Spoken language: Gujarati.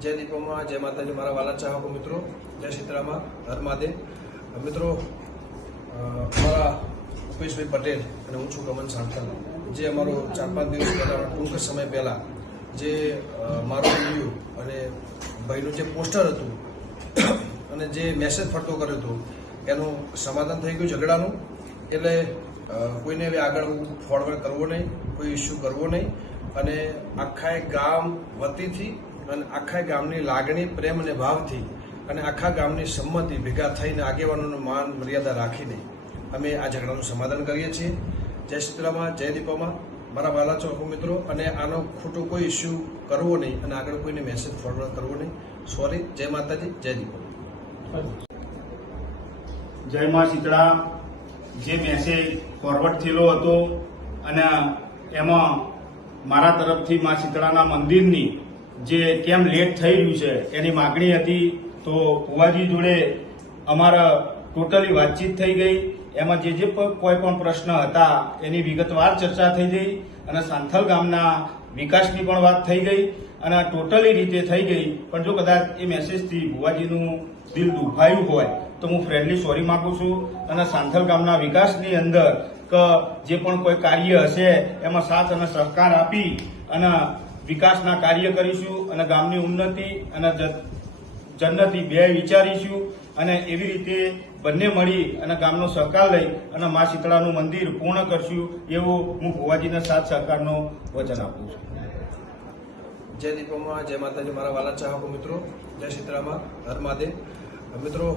जय दीपोमा जय माताजी मारा वाला चाहको मित्रों जय शीतरामा हर महादेव मित्रों मारा उपेशभाई पटेल અને હું છું ગમન સાંથલ જે અમારો 4-5 દિવસ પહેલા ટૂંક સમય પહેલા જે મારો વિડીયો અને ભાઈનું જે પોસ્ટર હતું અને જે મેસેજ ફરતો કર્યો હતો એનું સમાધાન થઈ ગયું ઝઘડાનું એટલે કોઈને હવે આગળ ફોરવર્ડ કરવો નહીં કોઈ ઇસ્યુ કરવો નહીં અને આખા ગામ વતીથી અને આખા ગામની લાગણી પ્રેમ અને ભાવથી અને આખા ગામની સંમતિ ભેગા થઈને આગેવાનોનું માન મર્યાદા રાખીને અમે આ ઝઘડાનું સમાધાન કરીએ છીએ જય સીતરામાં જય દીપામાં મારા વાલા ચોકો મિત્રો અને આનો ખોટો કોઈ ઇસ્યુ કરવો નહીં અને આગળ કોઈને મેસેજ ફોરવર્ડ કરવો નહીં સોરી જય માતાજી જય દીપા જય મા શીતળા જે મેસેજ ફોરવર્ડ થયેલો હતો અને એમાં મારા તરફથી મા શીતળાના મંદિરની જે કેમ લેટ થઈ રહ્યું છે એની માગણી હતી તો ભુવાજી જોડે અમારા ટોટલી વાતચીત થઈ ગઈ એમાં જે કોઈ પણ પ્રશ્ન હતા એની વિગતવાર ચર્ચા થઈ ગઈ અને સાંથલ ગામના વિકાસની પણ વાત થઈ ગઈ અને ટોટલી રીતે થઈ ગઈ પણ જો કદાચ એ મેસેજથી ભુવાજીનું દિલ દુભાયું હોય તો હું ફ્રેન્ડલી સોરી માંગુ છું અને સાંથલ ગામના વિકાસની અંદર કે જે પણ કોઈ કાર્ય હશે એમાં સાથ અને સહકાર આપી અને વિકાસના કાર્ય કરીશું અને ગામની ઉન્નતિ અને જન્નતિ બે વિચારીશું અને એવી રીતે બંને મળી અને ગામનો સહકાર લઈ અને મા શીતળાનું મંદિર પૂર્ણ કરશું એવું હું ભુવાજીના સાથ સહકારનો વચન આપું છું જય દીપોમાં જય માતાજી મારા વાલા ચાહકો મિત્રો જય સીતરામાં હર મહાદેવ મિત્રો